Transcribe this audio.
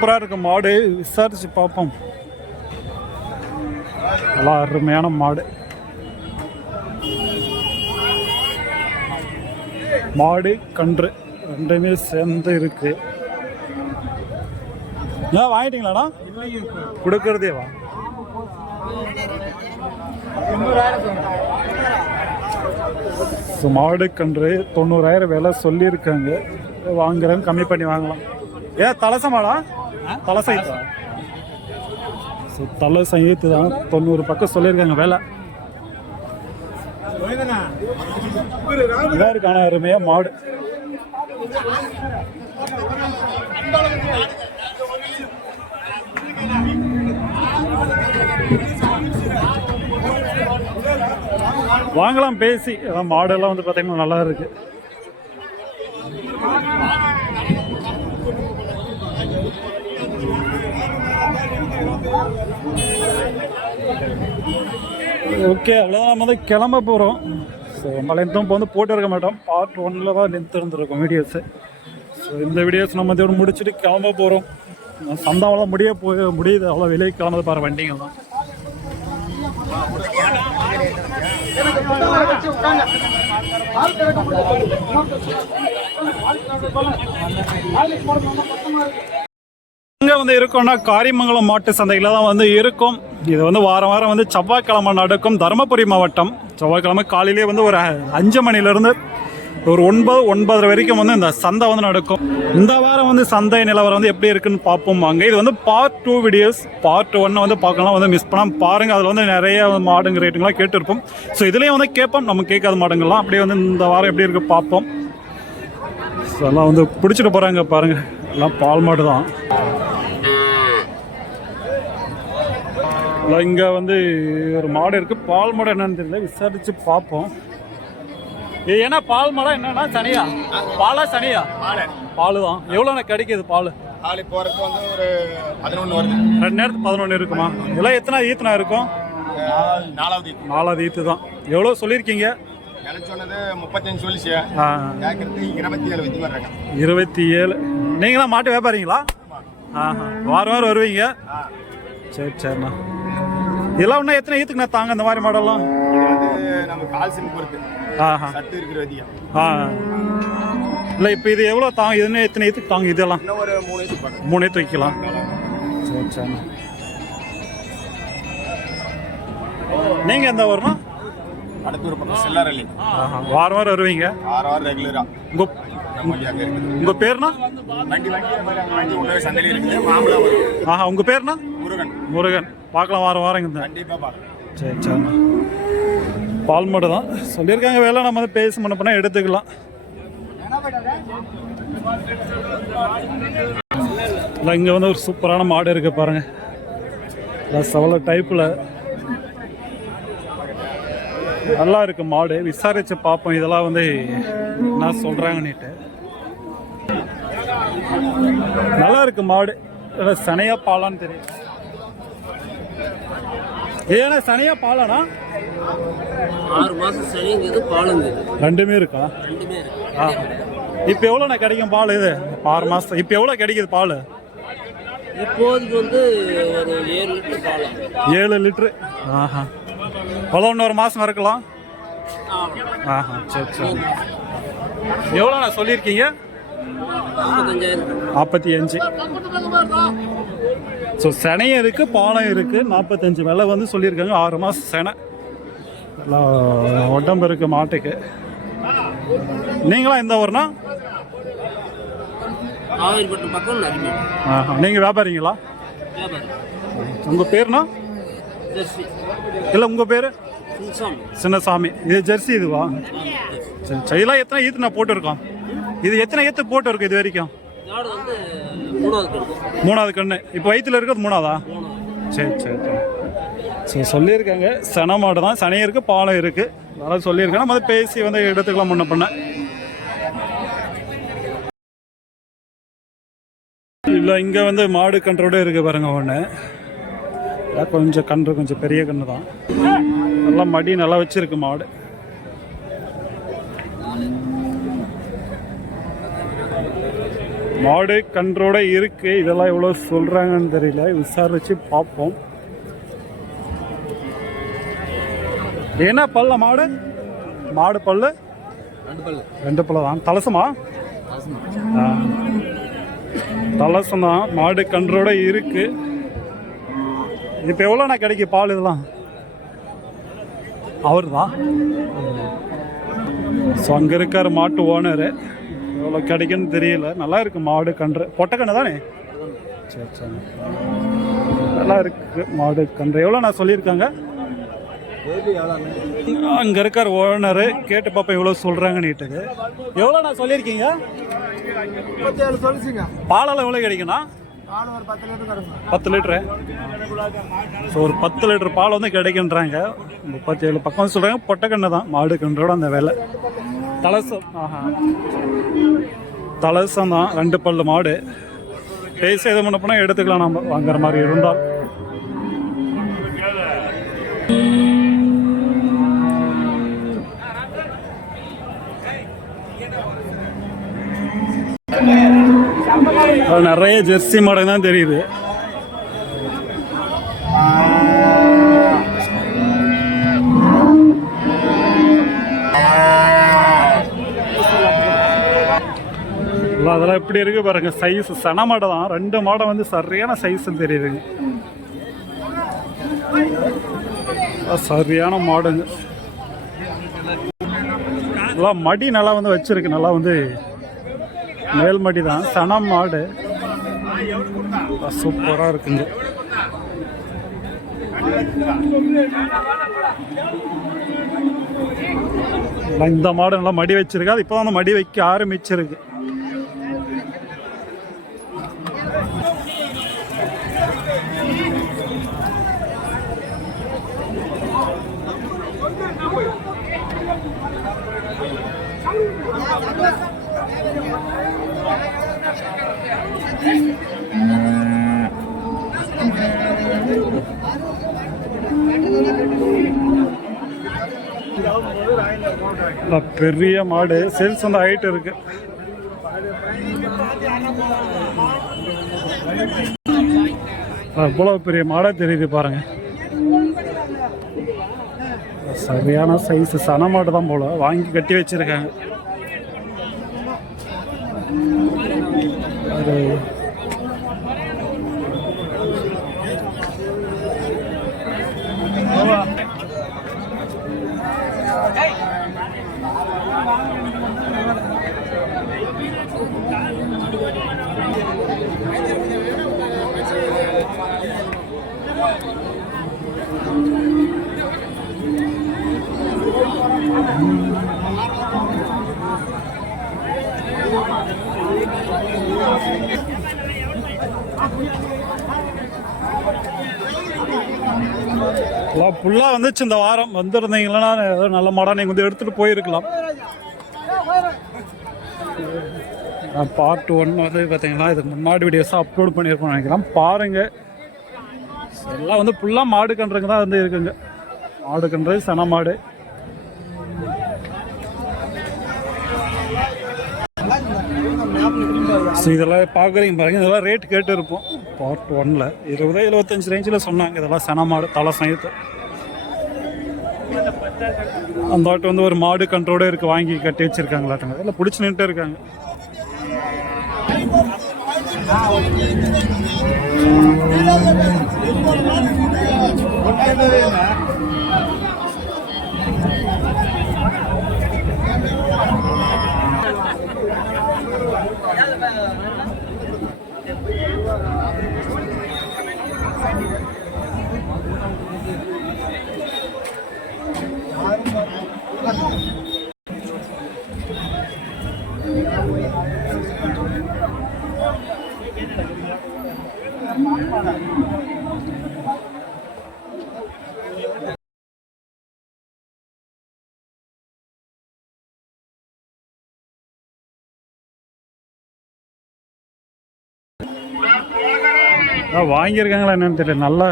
சூப்பராக இருக்க மாடு. விசாரிச்சு பார்ப்போம் நல்லா அருமையான மாடு. மாடு கன்று ரெண்டுமே சேர்ந்து இருக்கு. ஏன் வாங்கிட்டீங்களாடா? கொடுக்கறதே வா. மாடு கன்று தொண்ணூறாயிரம் விலை சொல்லியிருக்காங்க. வாங்குறேன் கம்மி பண்ணி வாங்கலாம். ஏன் தலசமாடா? தலை சைத்து ஸோ தலை சைத்து தான். தொண்ணூறு பக்கம் சொல்லியிருக்காங்க வேலை. இதாக இருக்கான அருமையாக மாடு. வாங்கலாம் பேசி. அதான் மாடெல்லாம் வந்து பார்த்தீங்கன்னா நல்லா இருக்கு. ஓகே அவ்வளோதான் நம்ம வந்து கிளம்ப போகிறோம் ஸோ நம்ம லென்த்தும் இப்போ வந்து போட்டு இருக்க மாட்டோம் பார்ட் ஒன்னில் தான் லென்த் இருந்திருக்கும் வீடியோஸு ஸோ இந்த வீடியோஸ் நம்ம இதோட முடிச்சுட்டு கிளம்ப போகிறோம் சந்தாவெல்லாம் முடிய போய் முடியுது அவ்வளோ வெளியே கிளம்புது பாரு வண்டிங்க தான் எங்கே வந்து இருக்கோம்னா காரியமங்கலம் மாட்டு சந்தையில் தான் வந்து இருக்கும். இது வந்து வாரம் வாரம் வந்து செவ்வாய்க்கிழமை நடக்கும். தருமபுரி மாவட்டம். செவ்வாய்க்கிழமை காலையிலே வந்து ஒரு அஞ்சு மணிலேருந்து ஒரு ஒன்பது ஒன்பதரை வரைக்கும் வந்து இந்த சந்தை வந்து நடக்கும். இந்த வாரம் வந்து சந்தை நிலவரம் வந்து எப்படி இருக்குன்னு பார்ப்போம் வாங்க. இது வந்து பார்ட் டூ வீடியோஸ் பார்ட் ஒன்னை வந்து பார்க்கலாம். வந்து மிஸ் பண்ணாமல் பாருங்கள் அதில் வந்து நிறைய மாடுங்க ரேட்டுங்களாம் கேட்டிருப்போம். ஸோ இதுலேயும் வந்து கேட்போம். நம்ம கேட்காத மாடுங்கள்லாம். அப்படியே வந்து இந்த வாரம் எப்படி இருக்கு பார்ப்போம். ஸோ எல்லாம் வந்து பிடிச்சிட்டு போகிறாங்க பாருங்கள் எல்லாம் பால் மாடு தான். இங்கே வந்து ஒரு மாடு இருக்குது பால் மாடு என்னன்னு தெரியல. விசாரித்து பார்ப்போம். என்ன பால் மாடா என்னன்னா சனியா? பாலா சனியா? பால். தான் எவ்வளோண்ணா கிடைக்குது பால்? நாளை போறதுக்கு வந்து ஒரு பதினொன்று வருது. ரெண்டு நேரத்துக்கு பதினொன்று இருக்குமா? இதெல்லாம் எத்தனை ஈத்துனா இருக்கும்? நாலு- நாலாவது. நாலாவது ஈத்து தான் எவ்வளோ சொல்லியிருக்கீங்க சொன்னது முப்பத்தஞ்சு சொல்லிச்சு. ஆ, இருபத்தி ஏழு வித்தி வர்றாங்க இருபத்தி ஏழு நீங்கள் தான் மாட்டு வியாபாரிங்களா? ஆஹா. வாரம் வாரம் வருவீங்க? சரி சரிண்ணா. இதெல்லாம் இன்னும் எத்தனை ஈத்துக்குண்ணா தாங்க இந்த மாதிரி மாடெல்லாம் நம்ம கால்சியம் பொறுத்து ஆஹா சத்து இருக்கிற அதிகம் ஆ இல்லை இப்போ இது எவ்வளோ தாங்க இது இன்னும் எத்தனை ஈத்துக்கு தாங்க இதெல்லாம் ஒரு மூணு மூணே தூக்கலாம் சரி நீங்கள் எந்த ஊர்னா அடுத்து ஒரு பக்கம் வாரம் வாரம் வருவீங்க ஆறு வாரம் ரெகுலரா இருக்குது உங்கள் பேர்னா வண்டி வண்டி சந்தையில் இருக்குது மாம்பழம் வரும் ஆஹா உங்கள் பேர்னா முருகன் முருகன் பார்க்கலாம் வாரம் வாரம் இங்கே கண்டிப்பாக பார்க்கலாம். சரி சரிண்ணா பால் மாடு தான். சொல்லியிருக்காங்க வேலை நம்ம வந்து பேசி முன்ன பண்ணால் எடுத்துக்கலாம். இல்லை இங்கே வந்து ஒரு சூப்பரான மாடு இருக்கு பாருங்க. இல்லை சவல டைப்பில் நல்லா இருக்கு மாடு. விசாரிச்சு பார்ப்போம். இதெல்லாம் வந்து என்ன சொல்கிறாங்கன்னுட்டு நல்லா இருக்கு மாடு. சனையா பாலான்னு தெரியும் ஏன்னா சனையா பாலானா ஆறு மாசம் சனிங்கிறது பாலுங்குது ரெண்டுமே இருக்கா? ரெண்டுமே இருக்கு. ஆ. இப்போ எவ்வளோண்ணா கிடைக்கும் பால் இது? ஆறு மாதம் இப்போ எவ்வளோ கிடைக்குது பால்? இப்போதைக்கு வந்து ஒரு ஏழு லிட்டர் பாலம் ஏழு லிட்ரு ஆஹா. எவ்வளோ இன்னொரு மாதம் இருக்கலாம். ஆஹா சரி சரி. எவ்வளோண்ணா சொல்லியிருக்கீங்க? நாற்பத்தஞ்சாயிரம் நாற்பத்தி அஞ்சு. ஸோ செனையும் இருக்குது பாலம் இருக்குது நாற்பத்தஞ்சு விலை வந்து சொல்லியிருக்காங்க. ஆறு மாதம் செனை. உடம்பு இருக்குது மாட்டுக்கு. நீங்களாம் எந்த ஊர்னா? நீங்கள் வியாபாரிங்களா? உங்கள் பேர்னா? இல்லை உங்கள் பேர்? சின்னசாமி. இது ஜெர்சி இதுவா? சரி இதெல்லாம் எத்தனை ஈத்து நான் போட்டிருக்கோம்? இது எத்தனை ஈத்து போட்டிருக்கு இது வரைக்கும்? மூணாவது மூணாவது கண்ணு. இப்போ வயிற்றுல இருக்கிறது மூணாவதா? சரி சரி சரி. சரி சொல்லியிருக்காங்க. சன மாடு தான். சனையும் இருக்குது பாலம் இருக்குது அதெல்லாம் சொல்லியிருக்காங்க. நம்ம பேசி வந்து எடுத்துக்கலாம் முன்ன பண்ண இல்லை இங்கே வந்து மாடு கன்றோடு இருக்குது பாருங்க ஒன்று கொஞ்சம் கன்று கொஞ்சம் பெரிய கன்று தான் நல்லா மடி நல்லா வச்சுருக்கு மாடு. மாடு கன்றோட இருக்கு. இதெல்லாம் எவ்வளோ சொல்றாங்கன்னு தெரியல. விசாரிச்சு பார்ப்போம். என்ன பல்ல மாடு? மாடு பல்லு? ரெண்டு பல்லு. தான். தலசமா. தலசம். தான் மாடு கன்றோட இருக்கு. இப்போ எவ்வளோண்ணா கிடைக்கும் பால் இதெல்லாம்? அவர் தான் ஸோ அங்கே இருக்கார் மாட்டு ஓனரு. எவ்வளோ கிடைக்குன்னு தெரியல. நல்லா இருக்கு மாடு கன்று. பொட்டக்கண்ணு தானே? சரி சரி நல்லா இருக்கு மாடு கன்று. எவ்வளோ நான் சொல்லியிருக்காங்க? அங்கே இருக்கார் ஓனரு. கேட்டு பாப்பா எவ்வளோ சொல்கிறாங்கன்னுட்டு எவ்வளோ நான் சொல்லியிருக்கீங்க? பாலெல்லாம் எவ்வளோ கிடைக்குண்ணா பத்து லிட்டரு ஸோ ஒரு பத்து லிட்டர் பால் வந்து கிடைக்குன்றாங்க முப்பத்தி ஏழு பக்கம் சொல்கிறாங்க பொட்டக்கண்ணு தான் மாடு கன்றோட அந்த விலை. தலசம். ஆஹா. தலசம் தான் ரெண்டு பல்லு மாடு. பேச எது பண்ண போனால் எடுத்துக்கலாம் நம்ம வாங்குற மாதிரி இருந்தால். அது நிறைய ஜெர்சி மாடு தான் தெரியுது. எப்படி இருக்கு பாருங்க சைஸ் சன மாடை தான். ரெண்டு மாடை வந்து சரியான சைஸ் தெரியுதுங்க. சரியான மாடுங்க. நல்லா மடி நல்லா வந்து வச்சிருக்கு. நல்லா வந்து மேல் மடி தான். சனம் மாடு. சூப்பராக இருக்குங்க. இந்த மாடு நல்லா மடி வச்சிருக்கு. அது இப்போ தான் மடி வைக்க ஆரம்பிச்சிருக்கு. பெரிய மாடு. சேல்ஸ் வந்து ஹைட் இருக்கு. எவ்வளோ பெரிய மாடாக தெரியுது பாருங்கள் சரியான சைஸ் சன மாடு தான் போல. வாங்கி கட்டி வச்சிருக்காங்க அது. எல்லாம் ஃபுல்லாக வந்துச்சு இந்த வாரம். வந்திருந்தீங்களா ஏதோ நல்ல மாடாக நீங்கள் வந்து எடுத்துகிட்டு போயிருக்கலாம். பார்ட் ஒன் வந்து பார்த்தீங்கன்னா இதுக்கு முன்னாடி வீடியோஸாக அப்லோட் பண்ணியிருப்போம் நினைக்கிறேன். பாருங்கள் எல்லாம் வந்து ஃபுல்லாக மாடு கன்றுங்க தான் வந்து இருக்குங்க. மாடு கன்று சன மாடு. ஸோ இதெல்லாம் பார்க்குறீங்க பாருங்க இதெல்லாம் ரேட் கேட்டு இருப்போம் பார்ட் ஒன்னில் இருபது எழுபத்தஞ்சு ரேஞ்சில் சொன்னாங்க இதெல்லாம் சனமாடு தலை சமயத்து அந்த ஆட்டு வந்து ஒரு மாடு கன்றோட இருக்கு வாங்கி கட்டி வச்சிருக்காங்களாட்டாங்க இல்லை பிடிச்சி நின்றுட்டு இருக்காங்க. அதான் வாங்கியிருக்காங்களா என்னன்னு தெரியல. நல்லா